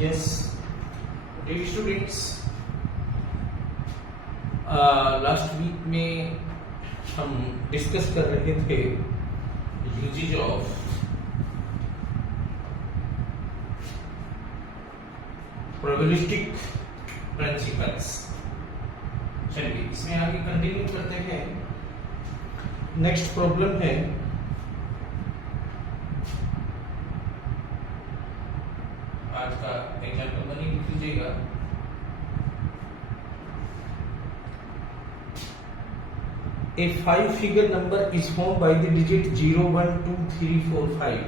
Yes dear students, last week में हम डिस्कस कर रहे थे यूजेज ऑफ प्रोबेबिलिस्टिक प्रिंसिपल्स। चलिए इसमें आगे कंटिन्यू करते हैं। नेक्स्ट प्रॉब्लम है आज का एग्जाम्पल बनी लिख लीजिएगा। A 5-figure number is formed by the digit 0, 1, 2, 3, 4, 5.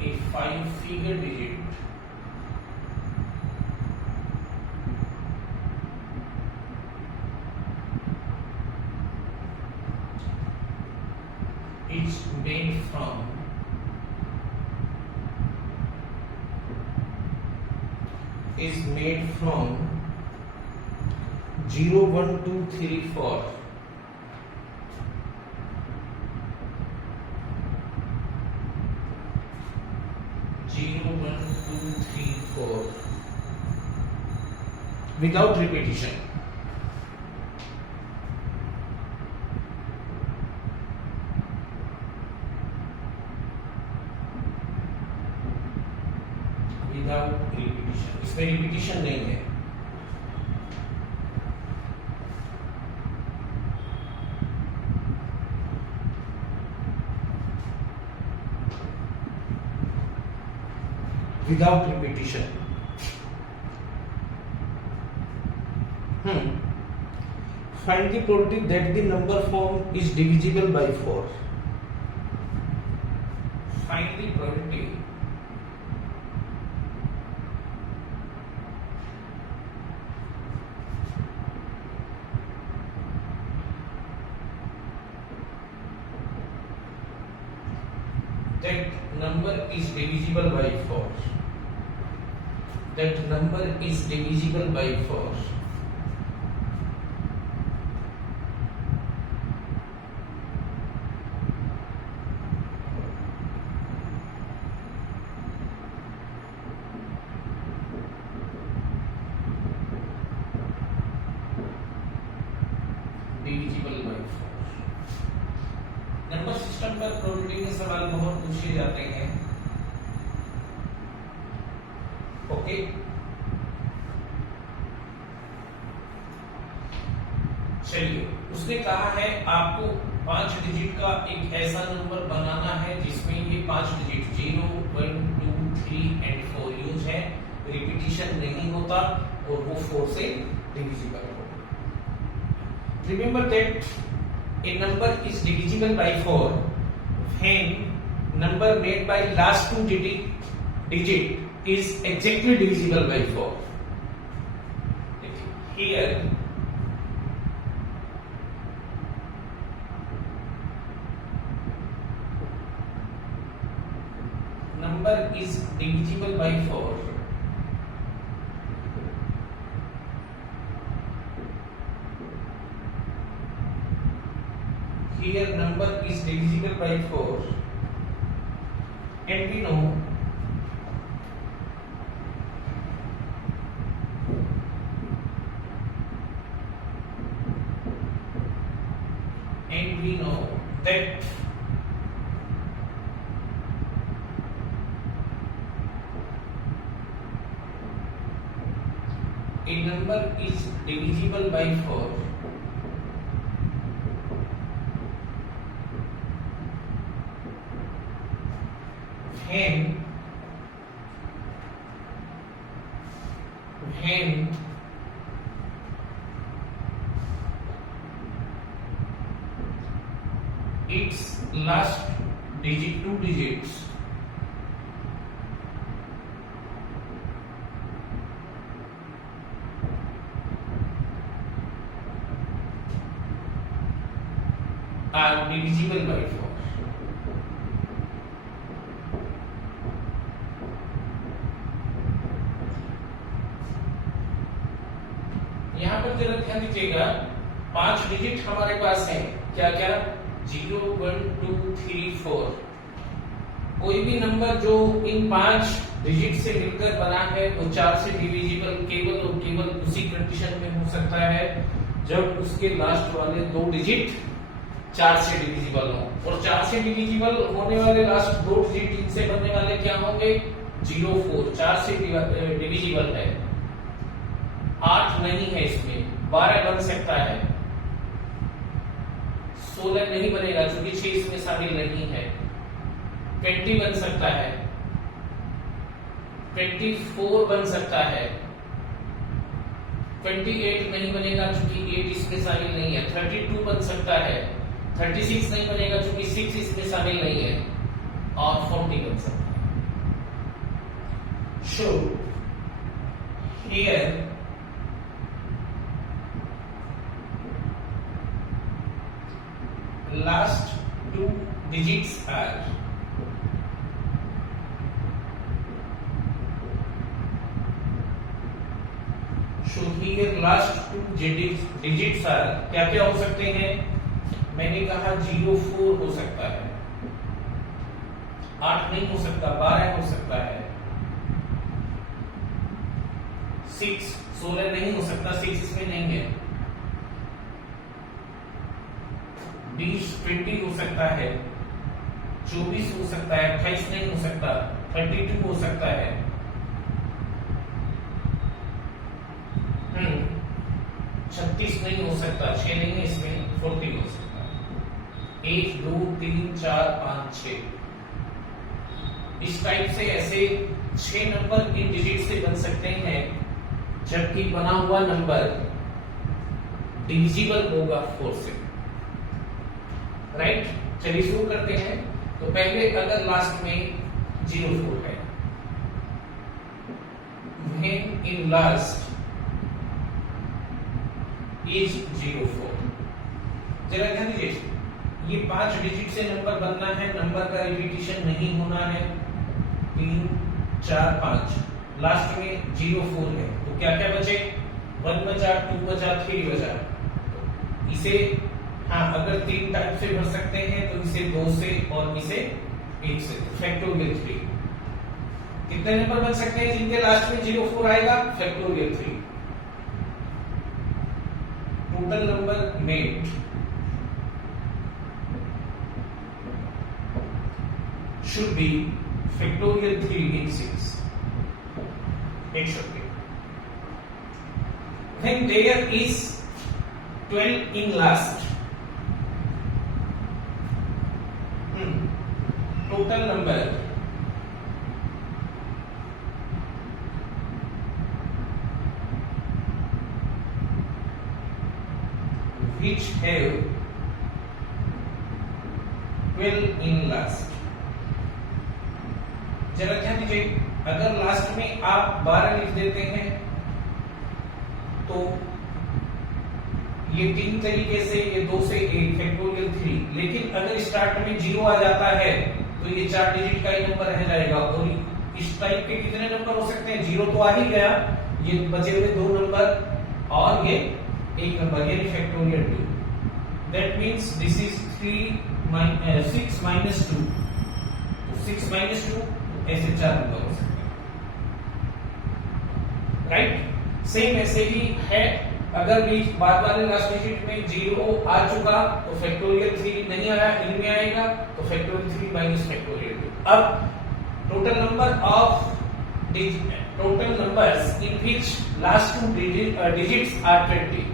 A 5-figure digit is made from 0, 1, 2, 3, 4. Without repetition. Without repetition. इसमें रिपीटिशन नहीं है। Without repetition. Find the probability that the number formed is divisible by 4. Find the probability that number is divisible by 4. That number is divisible by 4. Divisible by 4. Number system पर प्रोबेबिलिटी के सवाल बहुत पूछे जाते हैं। ओके, चलिए उसने कहा है आपको 5 डिजिट का एक ऐसा नंबर बनाना है जिसमें ये 5 डिजिट 0, 1, 2, 3 एंड 4 यूज है, रिपीटिशन नहीं होता और वो 4 से डिविजिबल हो। Remember that a number is divisible by 4 when number made by last two digit is exactly divisible by 4. Here number is divisible by 4 here number is divisible by 4 and we know that a number is divisible by 4 when its last digit, two digits are divisible by 4. यहाँ पर जरा ध्यान दीजिएगा, 5 डिजिट हमारे पास है, क्या क्या 0 1 2 3 4। कोई भी नंबर जो इन 5 डिजिट से मिलकर बना है वो 4 से डिविजिबल केवल और केवल उसी कंडीशन में हो सकता है जब उसके लास्ट वाले 2 डिजिट 4 से डिविजिबल हो, और 4 से डिविजिबल होने वाले लास्ट 2 डिजिट इनसे बनने वाले क्या होंगे? 0 4। 4 से डिविजिबल है, 8 नहीं है, इसमें 12 बन सकता है, 16 नहीं बनेगा क्योंकि 6 इसमें शामिल नहीं है, 20 बन सकता है, 24 बन सकता है, 28 नहीं बनेगा क्योंकि 8 इसमें शामिल नहीं है, 32 बन सकता है, 36 नहीं बनेगा क्योंकि 6 इसमें शामिल नहीं है, और 40 बन सकता है। So here last 2 digits are So here last 2 digits are क्या क्या हो सकते हैं? मैंने कहा 0 4 हो सकता है, 8 नहीं हो सकता, 12 हो सकता है, 6 16 नहीं हो सकता, 6 इसमें नहीं है, 20 20 हो सकता है, 24 हो सकता है, 28 नहीं हो सकता, 32 हो सकता है, 36 नहीं हो सकता, 6 नहीं है इसमें, 40 हो सकता है। 1 2 3 4 5 6 इस टाइप से ऐसे 6 नंबर इन डिजिट से बन सकते हैं जबकि बना हुआ नंबर डिविजिबल होगा 4 से। राइट, चलिए शुरू करते हैं। तो पहले अगर लास्ट में 0 4 है, when in last is 0 4, जरा ध्यान दीजिए, ये 5 डिजिट से नंबर बनना है, नंबर का रिपीटिशन नहीं होना है, 3 4 5, लास्ट में 0 4 है, तो क्या क्या बचे? 1 बचा, 2 बचा, 3 बचा। इसे हाँ अगर 3 टाइप से भर सकते हैं तो इसे 2 से और इसे 1 से, फैक्टोरियल 3। कितने नंबर बन सकते हैं जिनके लास्ट में 0 4 आएगा? फैक्टोरियल 3। Total number made should be factorial 3 in 6. It should be. When there is 12 in last, total number which have 12 in last, जरा ध्यान दीजिए, अगर लास्ट में आप 12 लिख देते हैं तो ये 3 तरीके से, ये 2 से 1 फैक्टोरियल 3, लेकिन अगर स्टार्ट में 0 आ जाता है तो ये 4 डिजिट का ही नंबर रह जाएगा। और इस टाइप के कितने नंबर हो सकते हैं? 0 तो आ ही गया, ये बचे हुए 2 नंबर और ये 1 नंबर, यानी फैक्टोरियल 2। दैट मींस दिस इज 6 minus 2, तो 6 minus 2 ऐसे 4 नंबर हो सकते हैं। राइट, सेम ऐसे ही है, अगर बीच बाद वाले लास्ट डिजिट में 0 आ चुका तो फैक्टोरियल 3 नहीं आया, इनमें आएगा तो फैक्टोरियल 3 माइनस फैक्टोरियल 2। अब total number of total numbers in which last 2 digits are 20।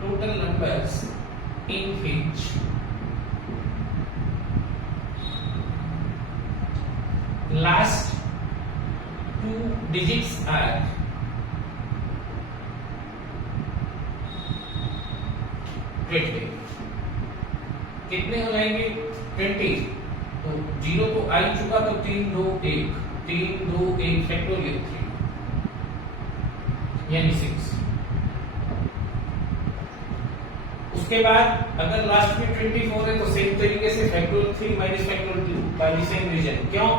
टोटल नंबर्स इन विच last 2 digits are 20। कितने हो जाएंगे? 20। तो 0 तो आ ही चुका, तो 3 2 1, 3 2 1 फैक्टोरियल 3 यानी 6। उसके बाद अगर लास्ट में 24 है तो सेम तरीके से factorial 3 minus factorial 2 by the same reason. क्यों?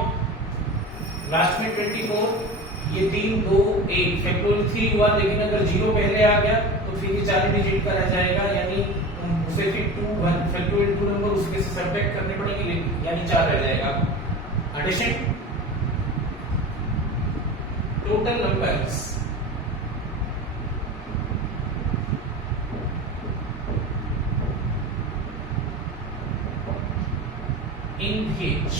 लास्ट में 24, ये 3 2 1 फैक्टोरियल 3 हुआ, लेकिन अगर 0 पहले आ गया तो फिर ये 4 डिजिट का रह जाएगा, यानी उसे फिर 2 1 फैक्टोरियल 2 नंबर उसके से सब्ट्रैक्ट करने पड़ेंगे, यानी 4 रह जाएगा। Addition total numbers in which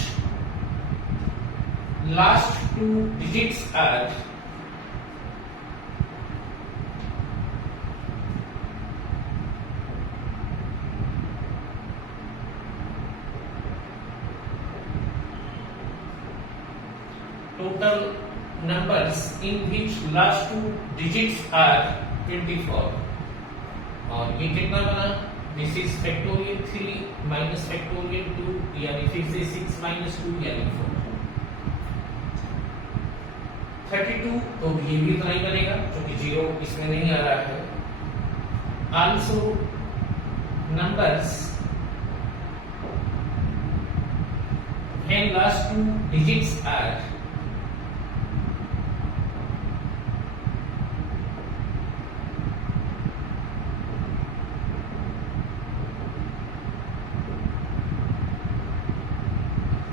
last 2 digits are total numbers in which last 2 digits are 24 और ये कितना बना? This is factorial 3 minus factorial 2 यानी फिर से 6 minus 2 यानी 4। 32 तो ये भी इतना ही बनेगा क्योंकि 0 इसमें नहीं आ रहा है। Also numbers when last 2 digits are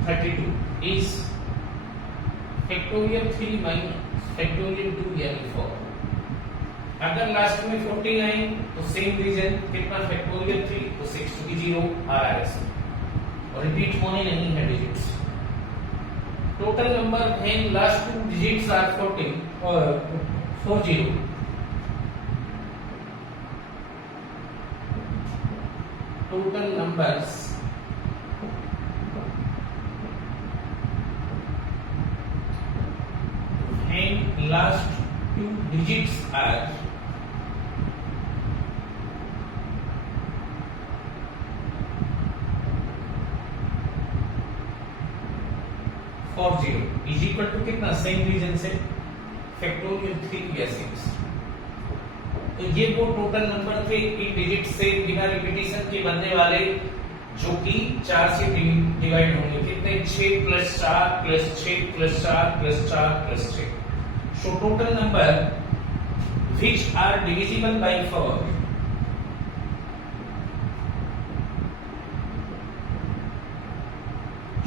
32 is factorial 3 minus factorial 2 यानी 4। अगर लास्ट में 49 तो सेम रीजन कितना फैक्टोरियल 3 तो 6 की 0 आ रहा है और रिपीट होने नहीं है digits. Total number when last 2 digits are 40 और 40 total numbers last 2 digits are 40 is equal to कितना? सेम रीजन से फैक्टोरियल 3 या 6। तो ये वो टोटल नंबर थे इन डिजिट से बिना रिपीटिशन के बनने वाले जो कि 4 से डिवाइड होंगे। कितने? 6 + 4 + 6 + 4 + 4 + 6। So total number which are divisible by 4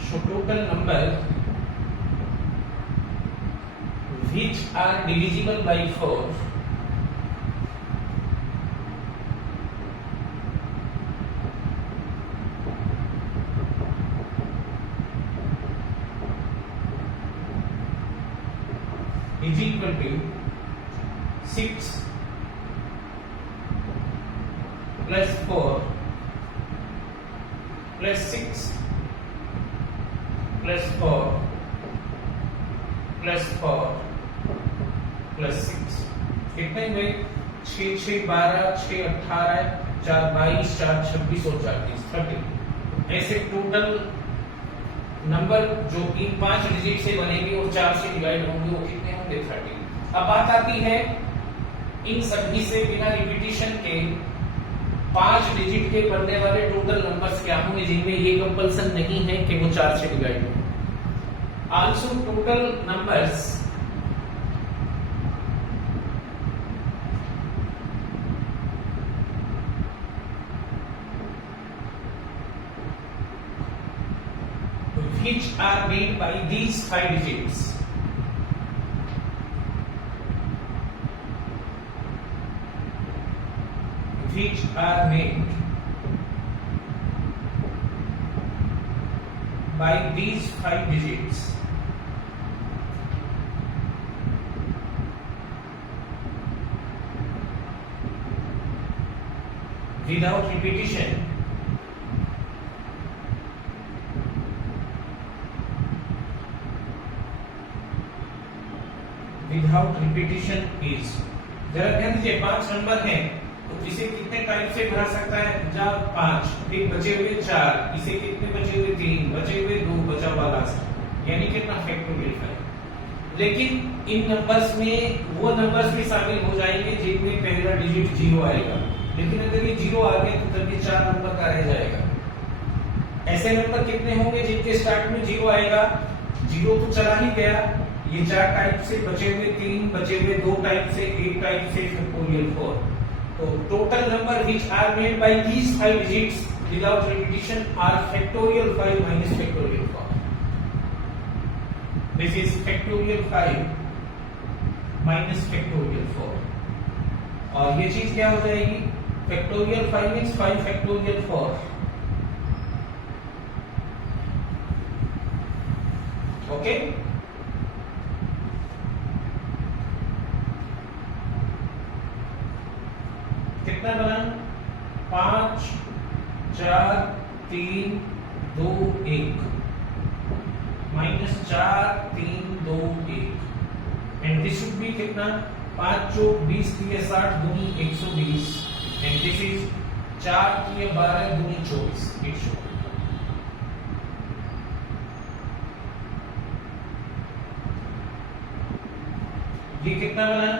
so total number which are divisible by 4 is equal to 6 plus 4 plus 6 plus 4 plus 4 plus 6 कितने हुए? 6 6 12 6 18 4 22 4 26 और 4 30 30। ऐसे टोटल नंबर जो इन 5 डिजिट से बनेंगे और 4 से डिवाइड होंगे वो कितने होंगे? 30। अब बात आती है इन सभी से बिना रिपीटिशन के 5 डिजिट के बनने वाले टोटल नंबर्स क्या होंगे जिनमें ये कंपल्सन नहीं है कि वो 4 से डिवाइड हो। Also total numbers which are made by these 5 digits which are made by these 5 digits without repetition without repetition is. जरा ध्यान दीजिए 5 नंबर हैं तो इसे कितने टाइप से भरा सकता है? जब 5 फिर बचे हुए 4, इसे कितने बचे हुए? 3, बचे हुए 2, बचा हुआ लास्ट यानी कितना? फैक्टोरियल 5। लेकिन इन नंबर्स में वो नंबर्स भी शामिल हो जाएंगे जिनमें पहला डिजिट 0 आएगा, लेकिन अगर ये 0 आ गए तो तब ये 4 नंबर का रह जाएगा। ऐसे नंबर कितने होंगे जिनके स्टार्ट में 0 आएगा? 0 तो चला ही गया, ये 4 टाइप से बचे हुए 3, बचे हुए 2 टाइप से, 1 टाइप से फैक्टोरियल 4। तो total number which are made by these 5 digits without repetition are factorial 5 minus factorial 4. This is factorial 5 minus factorial 4. और ये चीज क्या हो जाएगी? Factorial 5 means 5 factorial 4. Okay? कितना बना? 5 4 3 2 1 माइनस 4 3 2 1 एंड दिस शुड बी कितना? 5 चौक 20 3 60 दूनी 120 एंड दिस इज 4 3 12 दूनी 24 इट शुड ये कितना बना?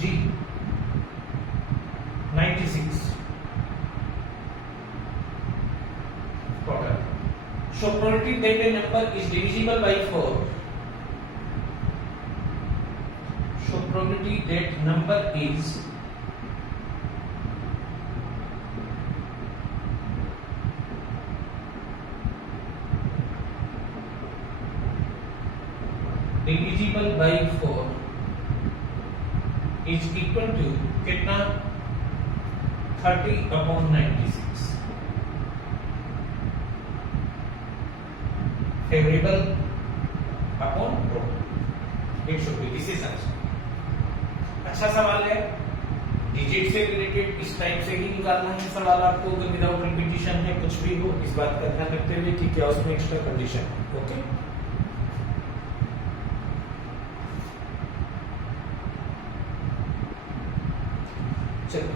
जी 96 total. So probability that a number is divisible by 4. So probability that number is divisible by 4 is equal to कितना? 30/96. Favorable upon probable. It should be. This is answer. अच्छा सवाल है, डिजिट से रिलेटेड इस टाइप से ही निकालना है सवाल आपको, अगर विदाउट रिपीटिशन है कुछ भी हो, इस बात का ध्यान रखते हुए कि क्या उसमें एक्स्ट्रा कंडीशन है. ओके,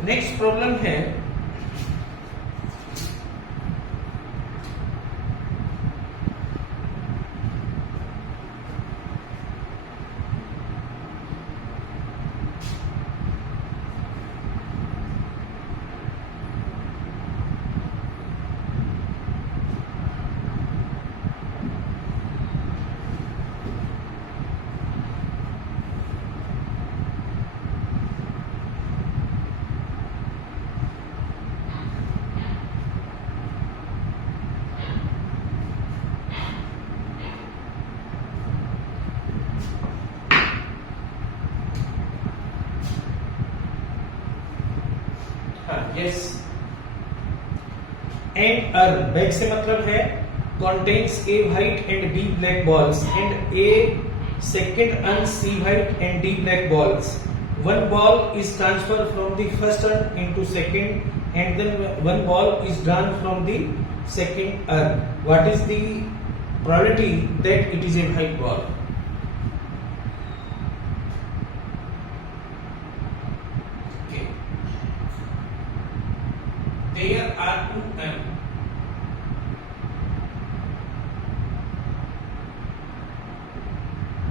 नेक्स्ट प्रॉब्लम है यस एंड अर बैक से मतलब है contains A white and B black balls and A second urn C white and D black balls. One ball is transferred from the first urn into second and then one ball is drawn from the second urn. What is the probability that it is a white ball? Okay. There are two urns.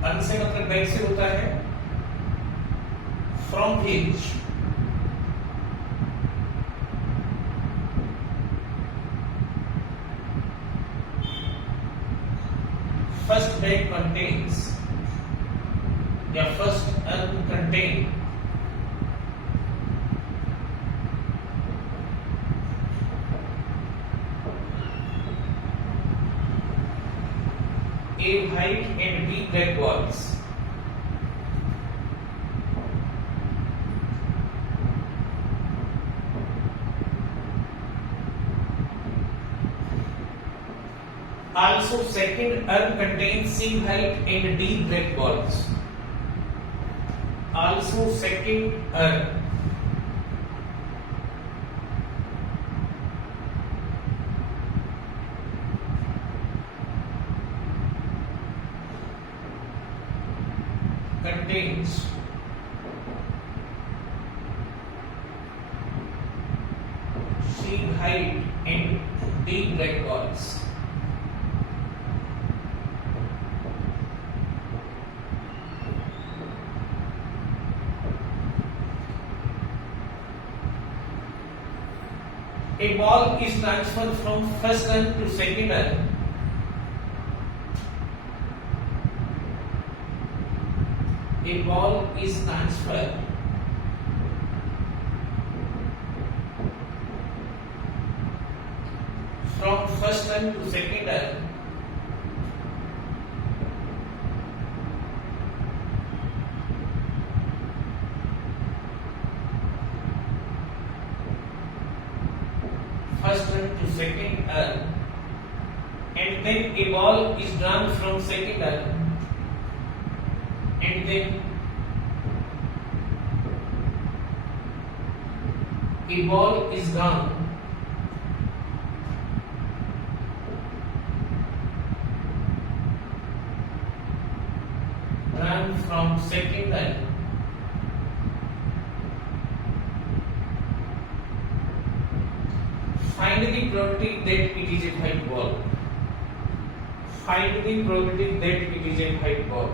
Urn से मतलब bag से होता है from which first bag contains या first urn contain A white and B black balls. Also, second urn contains C white and D black balls. Also, second urn contains C white and D black balls. A ball is transferred from first urn to second urn. a ball is transferred from first run to second run to second run, and then a ball is drawn from second run, and then a ball is drawn from second run find the probability that it is a white ball. Find the probability that it is a white ball.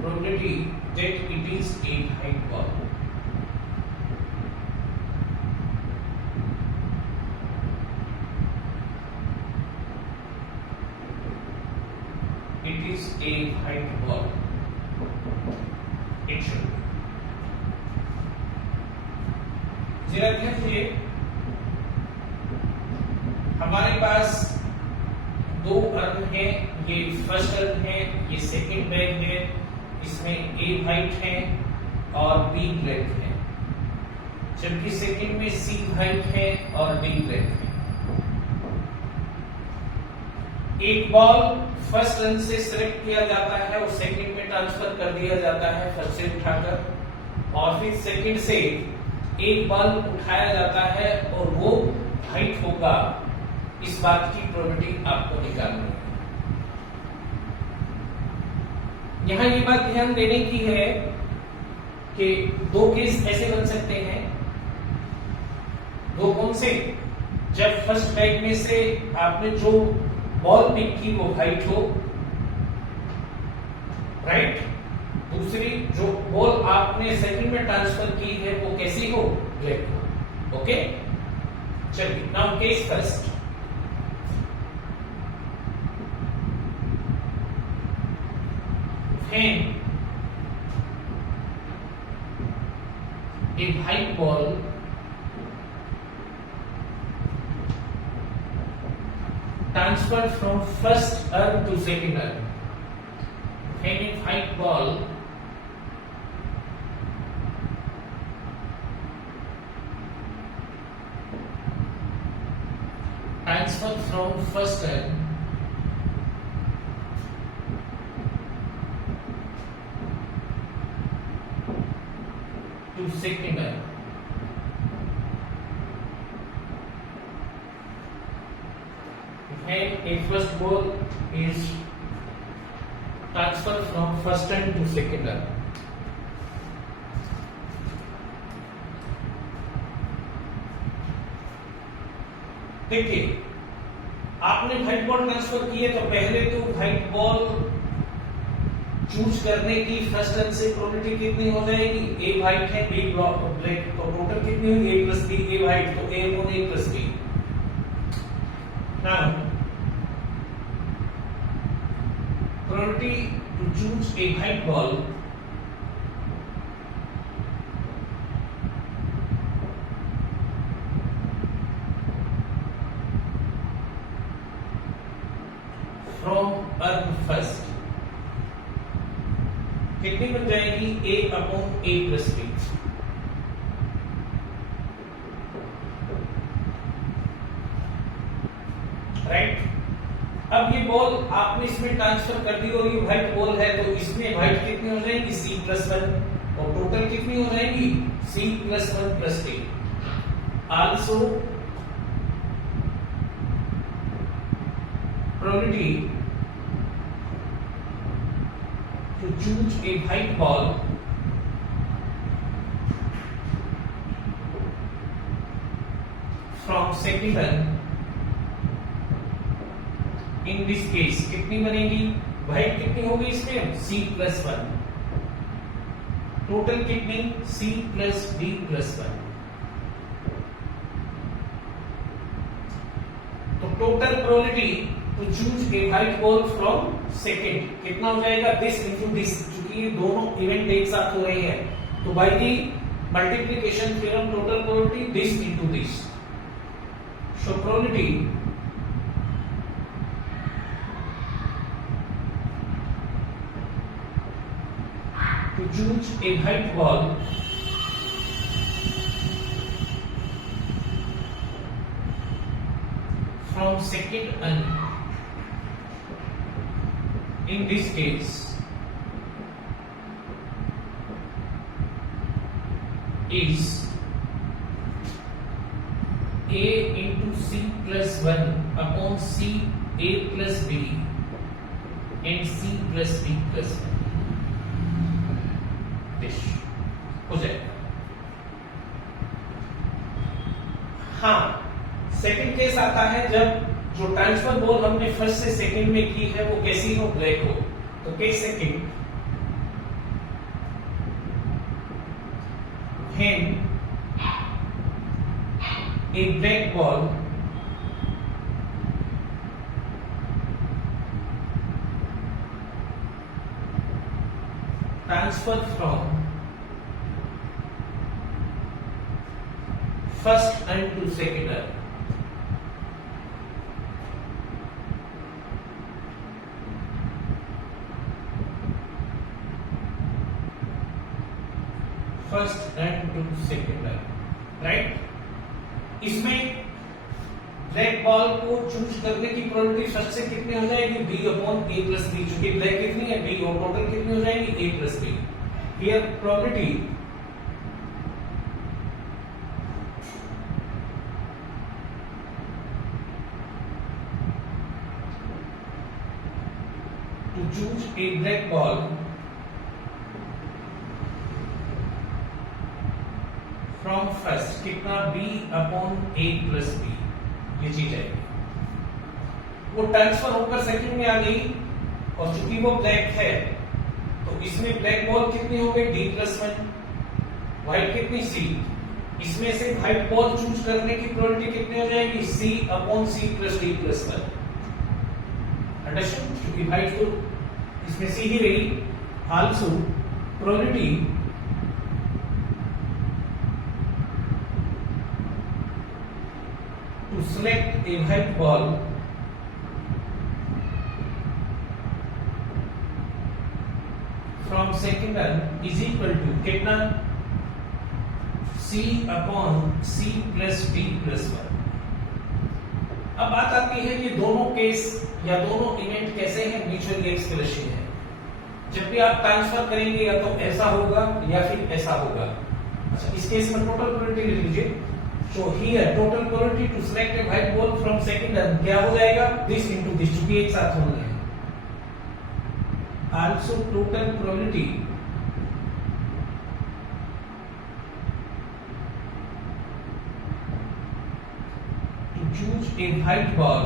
Probability that it is a white ball. It is a white ball. It should be. जरा ध्यान दीजिए, हमारे पास दो अर्न है, ये first earn है, ये second bag है, इसमें ए व्हाइट है और बी ब्लैक है, जबकि सेकंड में सी व्हाइट है और डी ब्लैक है। एक बॉल फर्स्ट रन से सिलेक्ट किया जाता है और सेकंड में ट्रांसफर कर दिया जाता है फर्स्ट से उठाकर, और फिर सेकंड से एक बॉल उठाया जाता है और वो व्हाइट होगा। इस बात की प्रोबेबिलिटी आपको निकालनी है। यहां ये बात ध्यान देने की है कि दो केस ऐसे बन सकते हैं। दो कौन से? जब फर्स्ट बैग में से आपने जो बॉल पिक की वो व्हाइट हो, राइट। दूसरी जो बॉल आपने सेकंड में ट्रांसफर की है वो कैसी हो? ब्लैक हो। ओके, चलिए now case first. When a white ball transferred from first urn to second urn, when a white ball transferred from first urn to second urn, when a first ball is transferred from first urn to second urn, देखिए आपने white ball transfer किए तो पहले तो white ball choose करने की first run से प्रोबेबिलिटी कितनी हो जाएगी? ए व्हाइट है, बी ब्लैक, तो टोटल कितनी हुई? A plus B, A white, तो A upon A plus B. Now probability to choose a white ball from urn first कितनी बन जाएगी? A upon A plus B. Right. अब ये बॉल आपने इसमें ट्रांसफर कर दी और ये व्हाइट बॉल है, तो इसमें व्हाइट कितनी हो जाएगी? सी प्लस वन, और टोटल कितनी हो जाएगी? C plus one plus D. Also probability to choose a white ball from second run, in this case कितनी बनेगी? व्हाइट कितनी होगी इसमें? C plus one. टोटल कितनी? C plus D plus one. Total probability to choose a white ball from second कितना हो जाएगा, this into this, क्योंकि ये दोनों इवेंट एक साथ हो रहे हैं तो by the multiplication theorem total probability this into this, so probability to choose a white ball from second N, in this case is A into C plus 1 upon C A plus B and C plus B plus 1 हो जाएगा। हाँ, second case आता है जब जो transfer ball हमने फर्स्ट से सेकंड में की है वो कैसी हो, ब्लैक हो। तो case second, when a black ball transfer from first and to second end, first end to second end, right. इसमें ब्लैक बॉल को चूज करने की प्रोबेबिलिटी फर्स्ट से कितनी हो जाएगी, B upon A plus B, क्योंकि ब्लैक कितनी है, बी, और टोटल कितनी हो जाएगी, A plus B. Here probability to choose a black ball from first कितना, b upon a plus B, ये चीज है। वो ट्रांसफर होकर सेकंड में आ गई और चूंकि वो ब्लैक है तो इसमें ब्लैक बॉल कितनी हो गई, d प्लस 1, व्हाइट कितनी, c। इसमें से व्हाइट बॉल चूज करने की प्रोबेबिलिटी कितनी हो जाएगी, c upon c plus d plus 1। अंडरस्टैंड, क्योंकि व्हाइट तो इसमें c ही रही। Also probability to select a white ball from second end is equal to कितना, c upon c plus d plus 1। अब बात आती है ये दोनों केस या दोनों इवेंट कैसे हैं, म्यूचुअली एक्सक्लूसिव है। जब भी आप ट्रांसफर करेंगे या तो ऐसा होगा या फिर ऐसा होगा। अच्छा, इस केस में टोटल प्रोबेबिलिटी ले लीजिए। So here total probability to select a white ball from second end क्या हो जाएगा, this into this, चूंकि एक साथ होना है। Also total probability to choose a white ball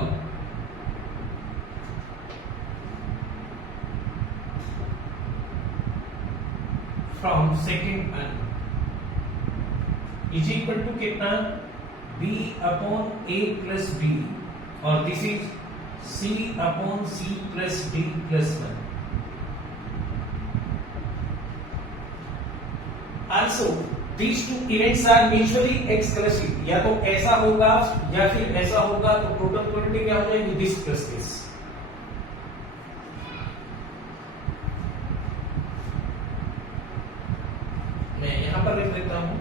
from second end is equal to कितना, b upon a plus b, और this is c upon c plus d plus 1। Also these two events are mutually exclusive, या तो ऐसा होगा या फिर ऐसा होगा, तो टोटल प्रोबेबिलिटी क्या हो जाएगी, दिस प्लस दिस। मैं यहां पर लिख देता हूं,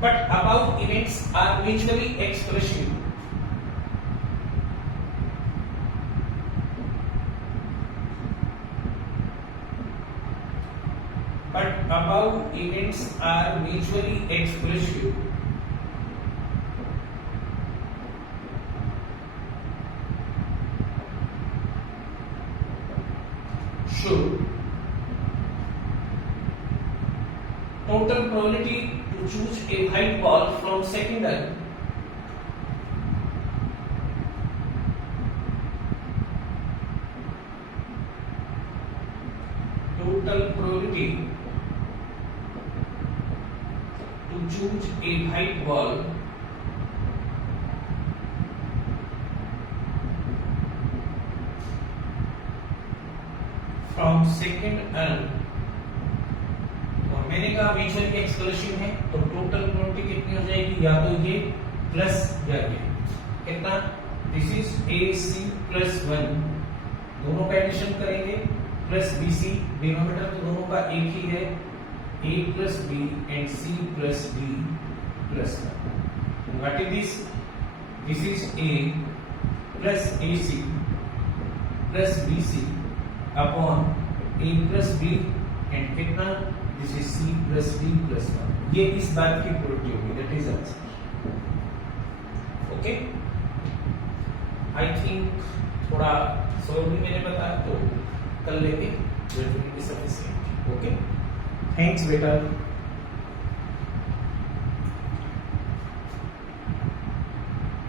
but above events are mutually exclusive, but above events are mutually exclusive should total probability to choose a white ball from second end total probability to choose a white ball from second urn, और मैंने कहा mutual exclusive है तो total quantity कितनी हो जाएगी, या तो ये प्लस या ये कितना, this is A C plus 1, दोनों का एडिशन करेंगे प्लस बी सी, डिनोमिनेटर तो दोनों का एक ही है, a plus b and c plus d plus 1. What is this? This is a plus ac plus bc upon a plus b and कितना, this is c plus d plus 1. ये इस बात की प्रोडक्ट होगी, that is answer. Okay, I think थोड़ा सॉल्व भी मैंने बताया तो कर लेंगे, डेफिनेटली सफिशिएंट. ओके, थैंक्स बेटा.